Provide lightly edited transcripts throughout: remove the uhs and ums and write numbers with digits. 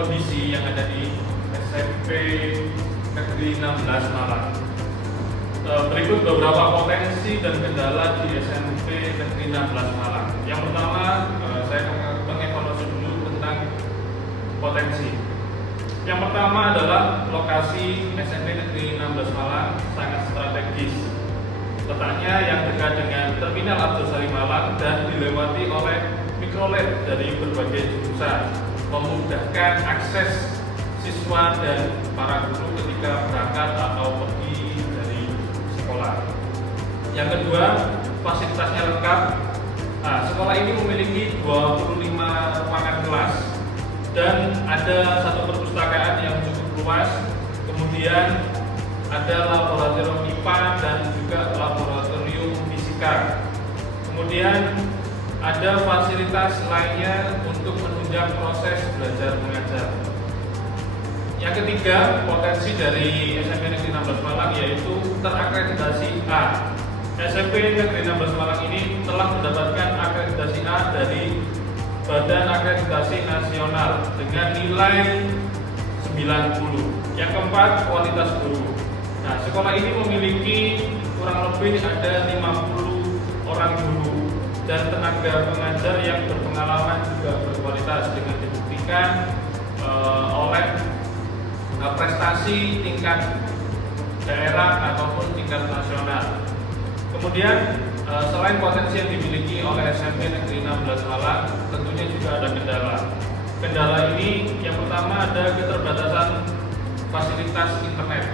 kondisi yang ada di SMP Negeri 16 Malang. Berikut beberapa potensi dan kendala di SMP Negeri 16 Malang. Yang pertama, saya akan mengevaluasi dulu tentang potensi. Yang pertama adalah lokasi SMP Negeri 16 Malang sangat strategis. Letaknya yang dekat dengan Terminal Arjosari Malang dan dilewati oleh mikrolet dari berbagai jurusan, memudahkan akses siswa dan para guru ketika berangkat atau pergi dari sekolah. Yang kedua, fasilitasnya lengkap. Nah, sekolah ini memiliki 25 ruangan kelas dan ada satu perpustakaan yang cukup luas. Kemudian ada laboratorium IPA dan juga laboratorium fisika. Kemudian ada fasilitas lainnya untuk menunjang proses belajar mengajar. Yang ketiga, potensi dari SMP Negeri 16 Malang yaitu terakreditasi A. SMP Negeri 16 Malang ini telah mendapatkan akreditasi A dari Badan Akreditasi Nasional dengan nilai 90. Yang keempat, kualitas guru. Nah, sekolah ini memiliki kurang lebih ada 50 orang guru dan tenaga pengajar yang berpengalaman juga berkualitas dengan dibuktikan oleh prestasi tingkat daerah ataupun tingkat nasional. Kemudian selain potensi yang dimiliki oleh SMP Negeri 16 Malang, tentunya juga ada kendala. Kendala ini yang pertama ada keterbatasan fasilitas internet.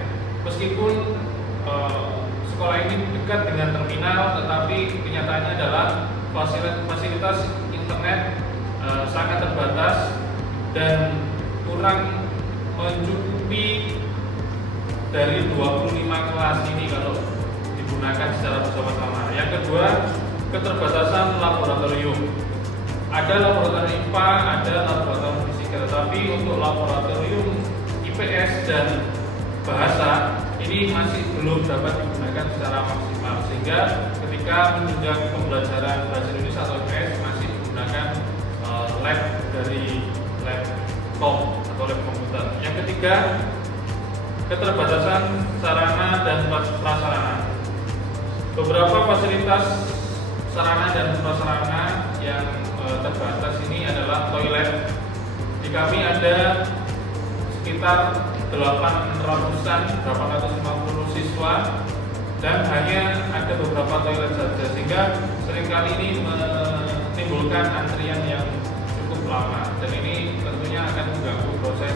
Meskipun sekolah ini dekat dengan terminal, tetapi kenyataannya adalah fasilitas internet sangat terbatas dan kurang mencukupi dari 25 kelas ini kalau digunakan secara bersama-sama. Yang kedua, keterbatasan laboratorium. Ada laboratorium IPA, ada laboratorium fisika, tetapi untuk laboratorium IPS dan bahasa ini masih belum dapat digunakan secara maksimal, sehingga ketika menunjang pembelajaran bahasa Indonesia atau IPS masih menggunakan lab dari laptop atau lab komputer. Yang ketiga, keterbatasan sarana dan prasarana. Beberapa fasilitas sarana dan prasarana yang terbatas ini adalah toilet. Di kami ada sekitar 850 siswa dan hanya ada beberapa toilet saja, sehingga seringkali ini menimbulkan antrian yang cukup lama dan ini tentunya akan mengganggu proses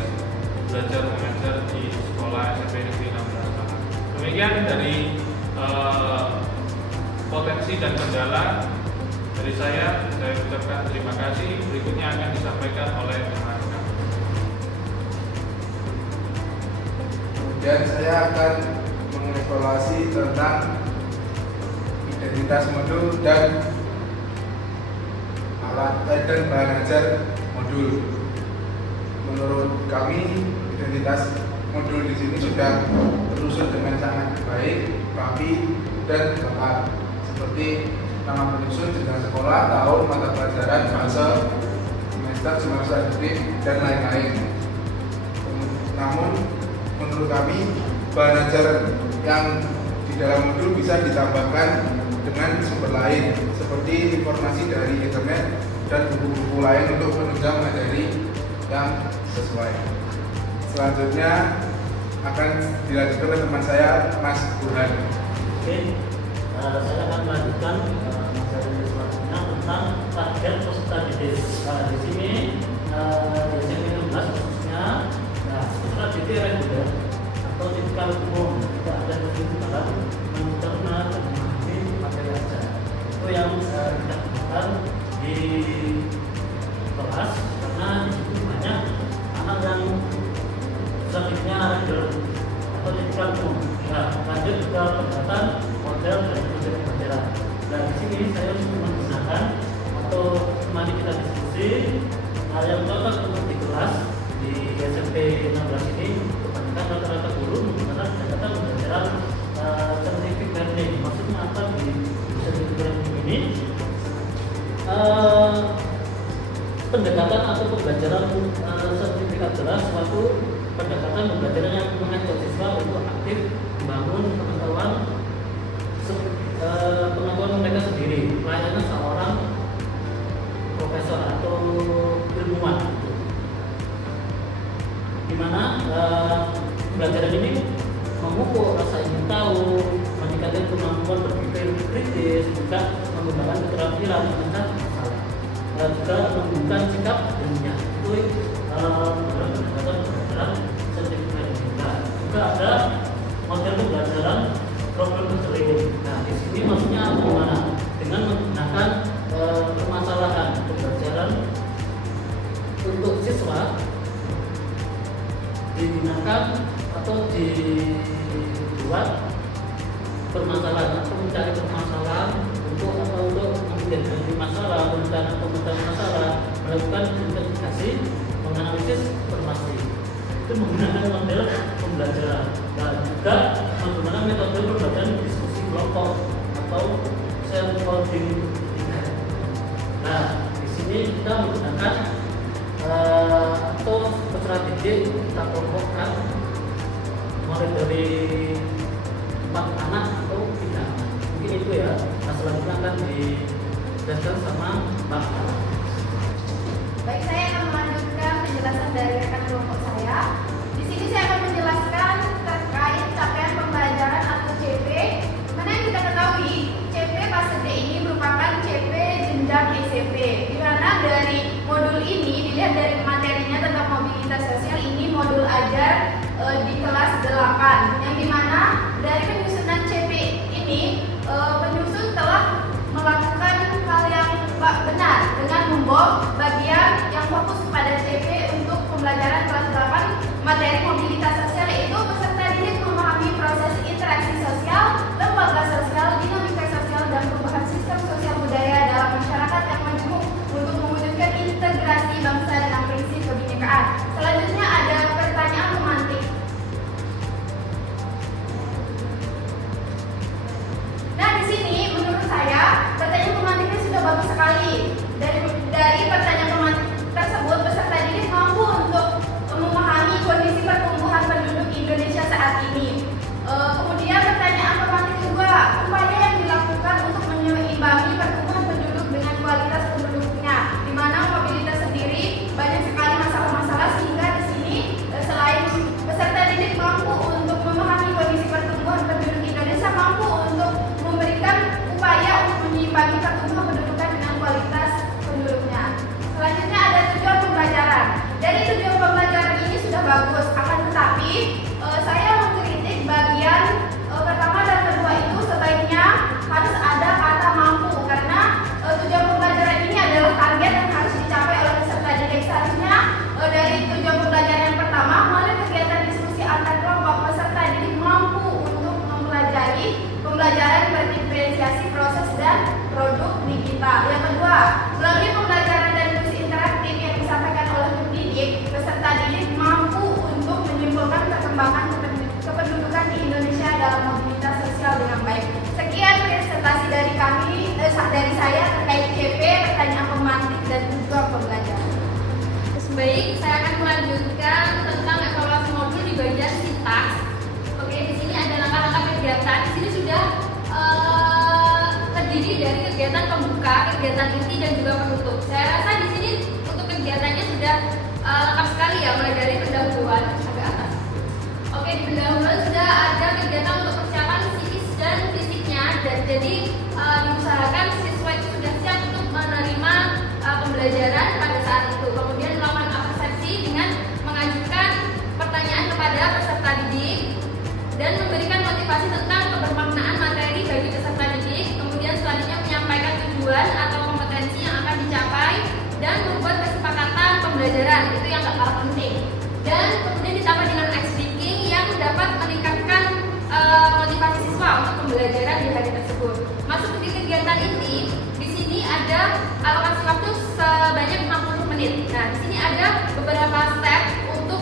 belajar mengajar di sekolah SMP Negeri 16 Malang. Demikian dari potensi dan kendala dari saya ucapkan terima kasih. Berikutnya akan disampaikan oleh teman kami. Dan saya akan mengevaluasi tentang identitas modul dan alat dan bahan ajar modul. Menurut kami, identitas modul di sini sudah tersusun dengan sangat baik, rapi, dan lengkap. Seperti nama penyusun, jenjang sekolah, tahun, mata pelajaran, fase, semester, semester aktif, dan lain-lain. Namun, menurut kami, bahan ajar yang di dalam modul bisa ditambahkan dengan sumber lain, seperti informasi dari internet dan buku-buku lain untuk menunjang materi yang sesuai. Selanjutnya akan dilanjutkan oleh teman saya, Mas Burhan. Oke, saya akan melanjutkan materi selanjutnya tentang target peserta didik. Di sini di SMP 16 khususnya, peserta didik reguler atau tipikal umum tidak ada kesulitan mencerna dan memahami materi ajar. Itu yang kita gunakan di kelas karena di situ banyak anak yang selanjutnya reguler atau tipikal umum. Lanjut ke pembuatan model dan proyek pembelajaran. Nah, di sini saya menggunakan atau mari kita diskusi hal yang cocok untuk di kelas di SMP 16 ini. Kebanyakan rata-rata guru menggunakan pendekatan pembelajaran scientific learning. Maksudnya apa di scientific learning ini? Pendekatan atau pembelajaran sertifikat jelas objektif membangun pengetahuan mereka sendiri layaknya seorang profesor atau ilmuwan, di mana pembelajaran ini memupuk rasa ingin tahu, meningkatkan kemampuan berpikir kritis, juga mengembangkan keterampilan memecah masalah, juga menumbuhkan sikap ilmiah. Itu pendekatan pembelajaran saintifik metodika. Juga ada model pembelajaran problem solving. Nah, di sini maksudnya bagaimana? Dengan menggunakan permasalahan pembelajaran untuk siswa digunakan atau dibuat permasalahan atau mencari permasalahan untuk mengidentifikasi masalah, pemetaan masalah, melakukan investigasi, menganalisis informasi. Itu menggunakan model pembelajaran dan juga menggunakan metode pembelajaran diskusi kelompok atau self coding. Nah, di sini kita menggunakan atau strategi kita kelompokkan mulai dari 4 anak atau 3 anak. Mungkin itu ya. Nah, selanjutnya akan dijelaskan sama Mbak Ara. Baik, saya akan melanjutkan penjelasan dari rekan kelompok saya. Di sini saya akan menjelaskan terkait capaian pembelajaran atau CP. Mana yang kita ketahui, CP fase D ini merupakan CP jenjang SMP. Di mana dari modul ini dilihat dari materinya tentang mobilitas sosial, ini modul ajar di kelas 8, yang dimana dari penyusunan CP ini penyusun telah melakukan hal yang benar dengan membawa bagian yang fokus kepada CP untuk pembelajaran kelas 8 materi mobilitas sosial, yaitu peserta didik memahami proses interaksi sosial, lembaga sosial, dinamika sosial, dan perubahan sistem sosial budaya dalam masyarakat yang majemuk untuk mewujudkan integrasi bangsa dengan prinsip kebinekaan. Selanjutnya ada pertanyaan pemantik. Nah, di sini menurut saya pertanyaan pemantiknya sudah bagus sekali. Dari pertanyaan pemantik tersebut, peserta didik mampu untuk memahami kondisi pertumbuhan penduduk Indonesia saat ini. Kemudian pertanyaan pemantik kedua, upaya yang dilakukan untuk menyeimbangi pertumbuhan penduduk dengan kualitas penduduknya, di mana mobilitas sendiri banyak sekali masalah-masalah, sehingga di sini selain peserta didik mampu untuk memahami kondisi pertumbuhan penduduk Indonesia, mampu untuk memberikan upaya untuk menyeimbangi pertumbuhan pendudukan dengan kualitas penduduknya. Selanjutnya ada tujuan pembelajaran. Dari tujuan pembelajaran ini sudah bagus, akan tetapi saya mengkritik bagian pertama dan kedua itu sebaiknya harus ada kata mampu, karena tujuan pembelajaran ini adalah target yang harus dicapai oleh peserta didik. Seharusnya dari tujuan pembelajaran yang pertama, melalui kegiatan diskusi antar kelompok, peserta didik mampu untuk mempelajari pembelajaran berdiferensiasi proses dan produk digital. Yang kedua, melalui pembelajaran dan diskusi interaktif yang disampaikan oleh pendidik, peserta didik mampu untuk menyimpulkan perkembangan kependudukan di Indonesia dalam mobilitas sosial dengan baik. Sekian presentasi dari kami, dari saya terkait CP, pertanyaan pemantik, dan tujuan pembelajaran. Baik, saya akan melanjutkan tentang evaluasi modul di bagian sintaks. Oke, di sini ada langkah-langkah kegiatan. Di sini sudah terdiri dari kegiatan pembuka, kegiatan inti, dan juga penutup. Saya rasa di sini untuk kegiatannya sudah lengkap sekali ya, mulai dari pendahuluan agak atas. Oke, di pendahuluan sudah ada kegiatan untuk persiapan psikis dan fisiknya, dan jadi diusahakan siswa itu sudah siap untuk menerima pembelajaran pada saat itu. Kemudian melakukan persepsi dengan mengajukan pertanyaan kepada peserta didik dan memberikan motivasi tentang kebermaknaan materi bagi peserta didik. Kemudian selanjutnya menyampaikan tujuan atau kompetensi yang akan dicapai dan membuat kesepakatan pembelajaran, itu yang tak kalah penting. Dan kemudian ditambah dengan ice breaking yang dapat meningkatkan motivasi siswa untuk pembelajaran di hari tersebut. Masuk di kegiatan inti, di sini ada alokasi waktu sebanyak 60 menit. Nah, di sini ada beberapa step untuk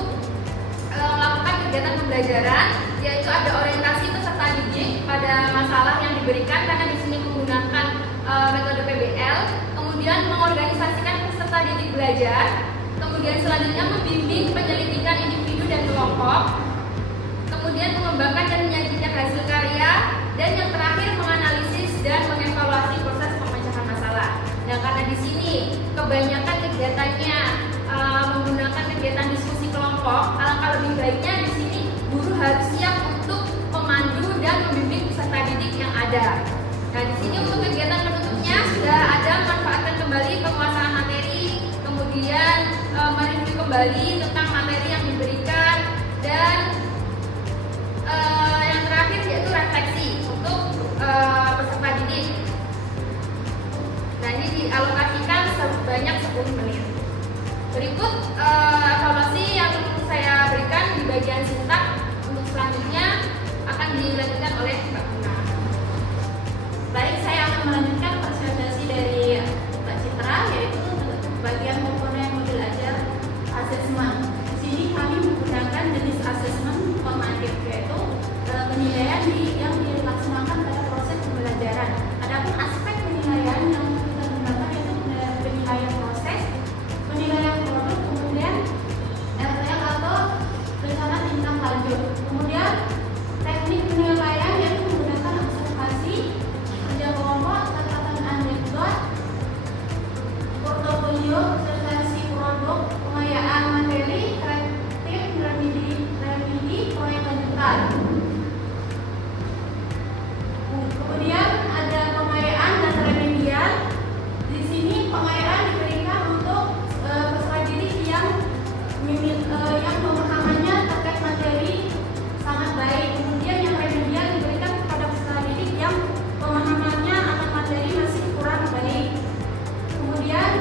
melakukan kegiatan pembelajaran, yaitu ada orientasi peserta didik pada masalah yang diberikan, karena di sini menggunakan metode PBL. Kemudian mengorganisasikan peserta didik belajar. Kemudian selanjutnya membimbing penyelidikan individu dan kelompok. Kemudian mengembangkan dan kebanyakan kegiatannya menggunakan kegiatan diskusi kelompok, alangkah lebih baiknya di sini guru harus siap untuk memandu dan membimbing peserta didik yang ada. Nah, di sini untuk kegiatan penutupnya sudah ada manfaatkan kembali penguasaan materi, kemudian mereview kembali tentang materi yang diberikan, dan yang terakhir yaitu refleksi untuk peserta didik. Nah, ini dialokasikan sebanyak 10 menit. Berikut evaluasi yang saya berikan di bagian sintak. Untuk selanjutnya akan dilanjutkan oleh Mbak Una. Baik, saya akan melanjutkan presentasi dari Mbak Citra, yaitu bagian komponen modul ajar asesmen. Di sini kami menggunakan jenis asesmen formatif, yaitu penilaian yang dilaksanakan pada proses pembelajaran. Adapun aspek penilaian yang kita gunakan yaitu penilaian proses, penilaian produk, kemudian RTL atau rencana tindak lanjut. Kemudian teknik penilaian yaitu menggunakan observasi, kerja kelompok, catatan anekdot, portofolio, presentasi produk, pengayaan materi, kreatif, remedi, proyek lanjutan. Kemudian ada pengayaan dan remedial. Di sini pengayaan diberikan untuk peserta didik yang pemahamannya terkait materi sangat baik. Kemudian yang remedial diberikan kepada peserta didik yang pemahamannya akan materi masih kurang baik. Kemudian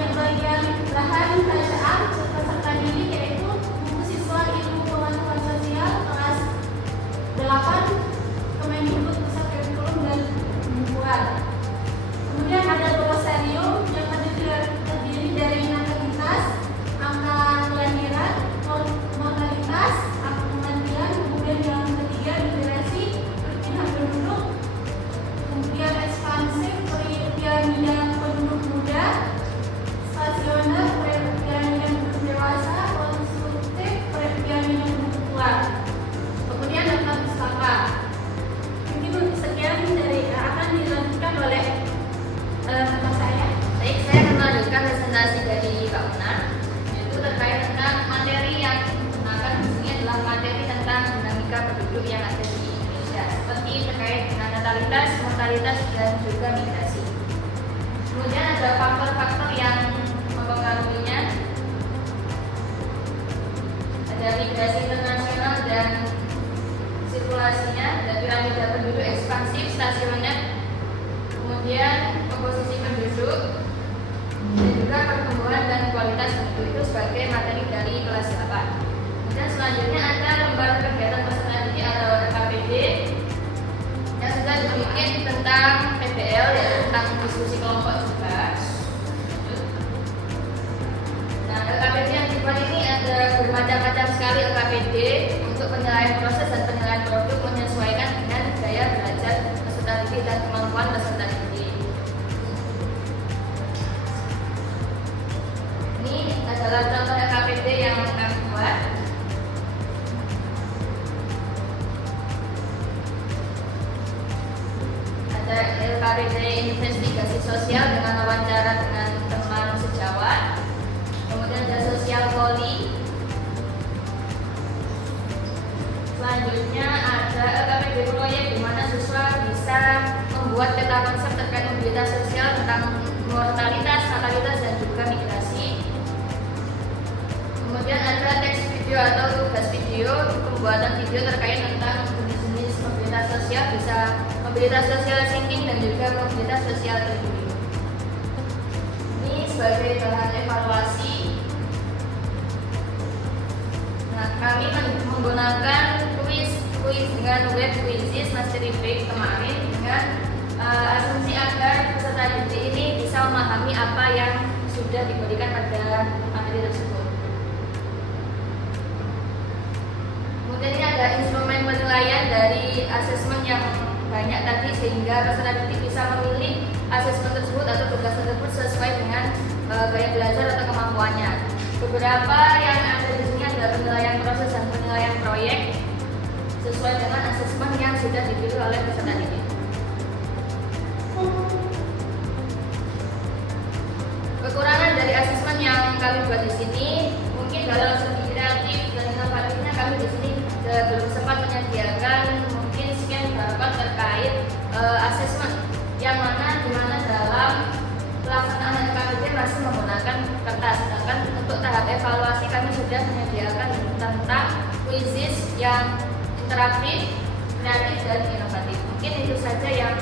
yang bagian bahan bacaan peserta didik yaitu buku siswa ilmu pengetahuan sosial kelas 8 Kemendikbud pusat kurikulum dan pembukuan. Kemudian ada glosarium yang terdiri dari natalitas, angka kelahiran, mortalitas, angka kematian, kemudian yang ketiga literasi, perpindahan penduduk, kemudian ekspansif, piramida penduduk muda, stasioner, piramida penduduk dewasa, konstruktif, piramida penduduk tua. Kemudian daftar pustaka. Mungkin sekian dari akan dilanjutkan oleh teman saya. Baik, saya akan melanjutkan presentasi dari Mbak Una, yaitu terkait tentang materi yang digunakan di sini adalah materi tentang dinamika penduduk yang ada di Indonesia, seperti terkait dengan natalitas, mortalitas, dan juga migrasi. Kemudian ada faktor-faktor yang mempengaruhinya, ada migrasi internasional dan sirkulasinya, ada piramida penduduk ekspansif, stasioner, kemudian komposisi penduduk, dan juga pertumbuhan dan kualitas penduduk itu sebagai materi dari kelas 8. Kemudian selanjutnya ada lembar kegiatan peserta didik atau LKPD yang sudah dibikin tentang PBL, yaitu tentang diskusi kelompok juga. Nah, LKPD yang dibuat ini ada bermacam-macam sekali LKPD untuk penilaian proses dan penilaian produk menyesuaikan dengan gaya belajar peserta didik dan kemampuan peserta didik. Ini adalah contoh LKPD yang kami buat. Ada LKPD investigasi sosial dengan wawancara dengan teman sejawat. Kemudian ada sosial poli. Selanjutnya ada LKPD proyek di mana siswa bisa membuat peta konsep terkait mobilitas sosial tentang mortalitas, natalitas, dan juga migrasi. Kemudian ada teks video atau tugas video, pembuatan video terkait tentang jenis-jenis mobilitas sosial, bisa mobilitas sosial sinking dan juga mobilitas sosial terpilih. Ini sebagai bahan evaluasi. Nah, kami menggunakan kuis dengan web quizzes Mastery Break kemarin dengan asumsi agar peserta didik ini bisa memahami apa yang sudah diberikan pada materi tersebut. Kemudian ini ada instrumen penilaian dari asesmen yang banyak tadi sehingga peserta didik bisa memilih asesmen tersebut atau tugas tersebut sesuai dengan gaya belajar atau kemampuannya. Beberapa yang ada di sini adalah penilaian proses dan penilaian proyek sesuai dengan asesmen yang sudah dipilih oleh peserta didik. Kekurangan kami buat di sini. Mungkin dalam segi kreatif dan inovatifnya kami di sini belum sempat menyediakan mungkin sekian beberapa terkait asesmen yang mana di mana dalam pelaksanaan LKPD masih menggunakan kertas. Sedangkan untuk tahap evaluasi kami sudah menyediakan tentang quizzes yang interaktif, kreatif dan inovatif. Mungkin itu saja yang